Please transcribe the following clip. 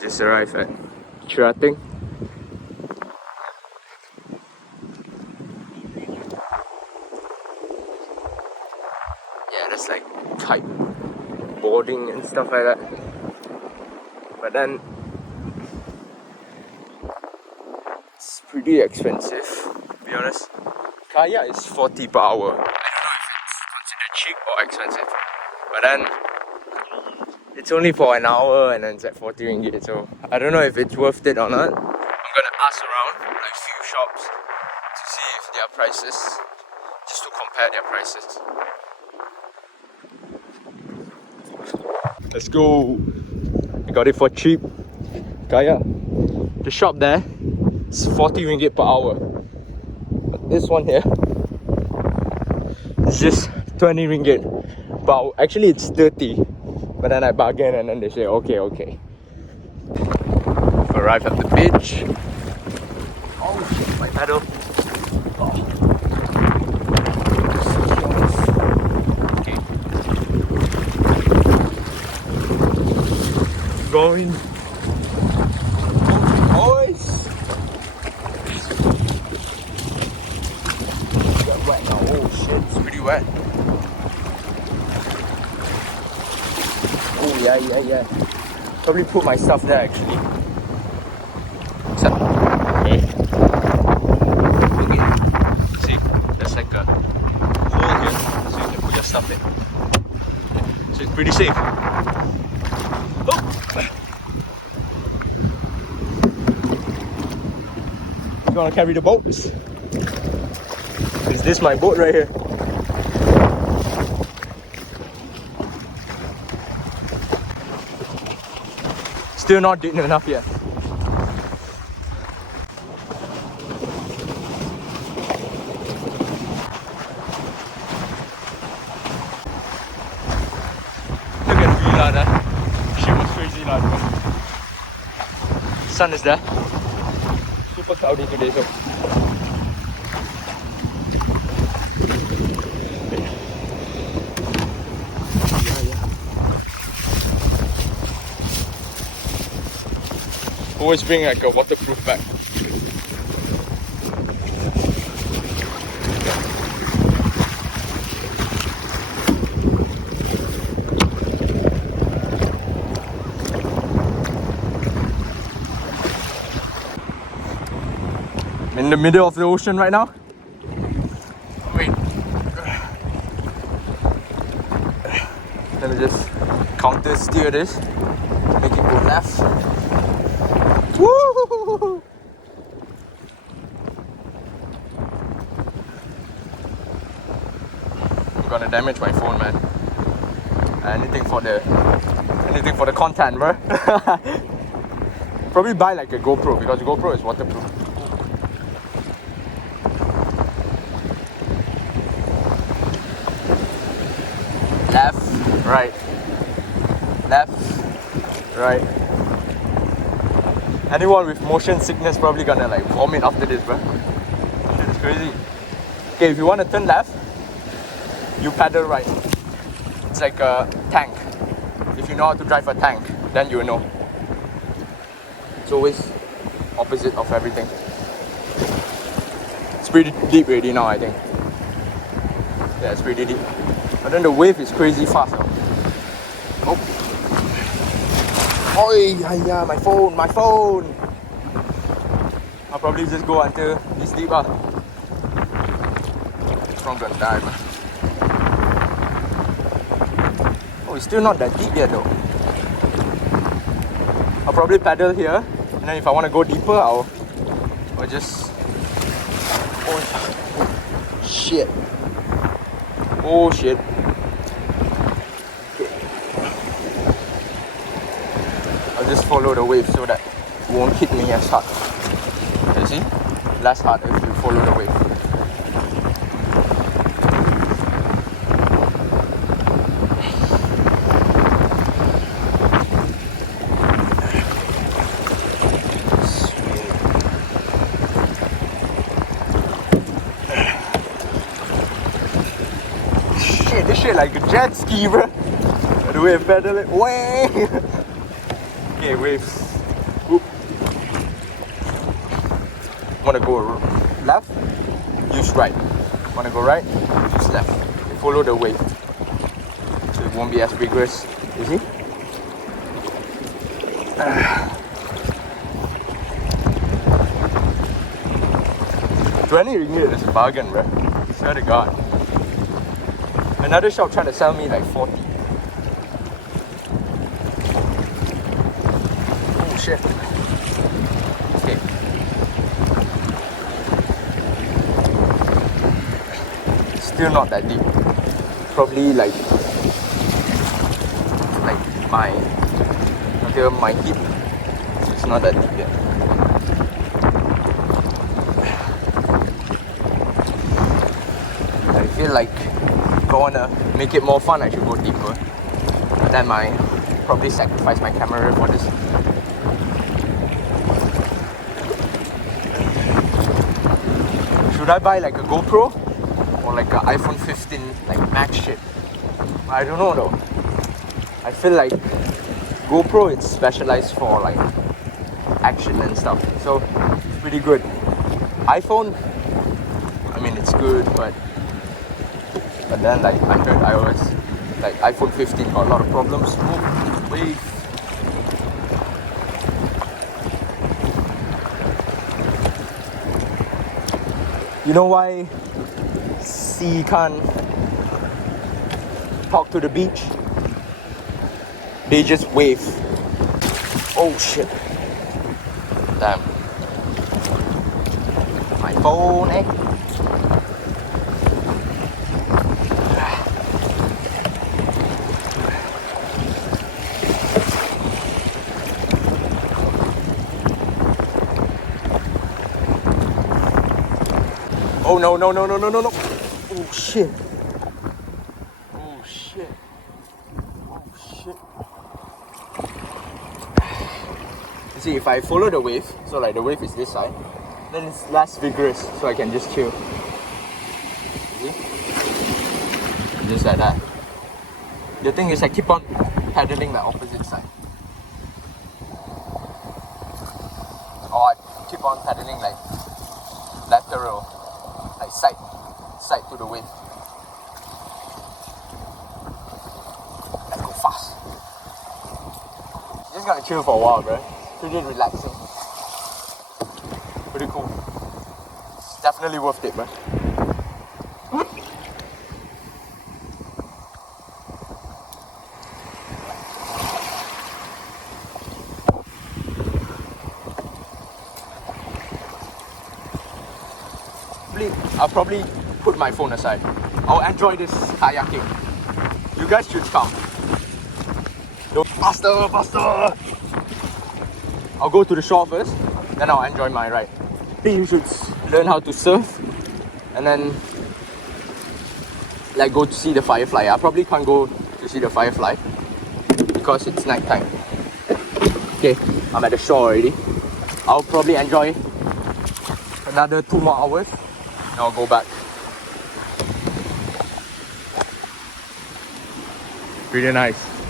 Just arrived at Chirating. Yeah, there's like kite boarding and stuff like that. But then it's pretty expensive, to be honest. Kayak is 40 per hour. I don't know if it's considered cheap or expensive. But then it's only for an hour and then it's at 40 ringgit. So I don't know if it's worth it or not. I'm gonna ask around like few shops to see if their prices, just to compare their prices. Let's go. I got it for cheap. Kayak. The shop there is 40 ringgit per hour. But this one here is just 20 ringgit per hour. Actually it's 30. But then I bargain and then they say okay. Arrived at the beach. Oh, my paddle. Oh. Okay. Going. Boys. Got wet now. Oh shit, it's pretty wet. Oh yeah. Probably put my stuff there actually. Okay. See, there's like a hole here, so you can put your stuff in. So it's pretty safe. Oh. You wanna carry the boats? Is this my boat right here? Still not deep enough yet. Look at Vila there. She was crazy lah. Sun is there. Super cloudy today so. Always bring like a waterproof bag. I'm in the middle of the ocean right now. Wait. Let me just counter steer this. Make it go left. Woo! I'm gonna damage my phone, man. Anything for the content, bro. Probably buy like a GoPro because GoPro is waterproof. Left, right. Left, right. Anyone with motion sickness probably gonna like vomit after this, bro. Shit is crazy. Okay, if you want to turn left, you paddle right. It's like a tank. If you know how to drive a tank, then you know. It's always opposite of everything. It's pretty deep already now, I think. Yeah, it's pretty deep. But then the wave is crazy fast. Oh. Oi, yeah, my phone. I'll probably just go until this deep. I'm gonna die, man. Oh, it's still not that deep yet though. I'll probably paddle here, and then if I want to go deeper, I'll just. Oh shit! Oh shit! Just follow the wave so that it won't hit me as hard. You see? Less hard if you follow the wave. Shit, this shit like a jet ski, bro. The way I pedal it, way. Okay, waves. Want to go left? Use right. Want to go right? Use left. Follow the wave. So it won't be as vigorous. You see? 20 ringgit is a bargain, bro. Swear to God. Another shop trying to sell me like 40. Oh shit. Okay. Still not that deep. Probably like my until my hip. It's not that deep yet. I feel like if I wanna make it more fun, I should go deeper. But then probably sacrifice my camera for this. Should I buy like a GoPro or like an iPhone 15 like max shit? I don't know though. I feel like GoPro it's specialized for like action and stuff, so it's pretty good. iPhone, I mean it's good, but then like I heard iOS, like iPhone 15 got a lot of problems. Oh, wait. You know why sea can't talk to the beach? They just wave. Oh shit. Damn. My phone, eh? Oh no. Oh shit. Oh shit. Oh shit. You see, if I follow the wave, so like the wave is this side, then it's less vigorous, so I can just chill. See? Just like that. The thing is I keep on paddling the opposite side. Or I keep on paddling like lateral, like side to the wave. Like go fast. Just gotta chill for a while, bro. Pretty relaxing. Pretty cool. It's definitely worth it, bro. I'll probably put my phone aside. I'll enjoy this kayaking. You guys should come. Faster! I'll go to the shore first, then I'll enjoy my ride. I think you should learn how to surf and then like go to see the firefly. I probably can't go to see the firefly because it's night time. Okay, I'm at the shore already. I'll probably enjoy another 2 more hours. I'll go back. Pretty nice.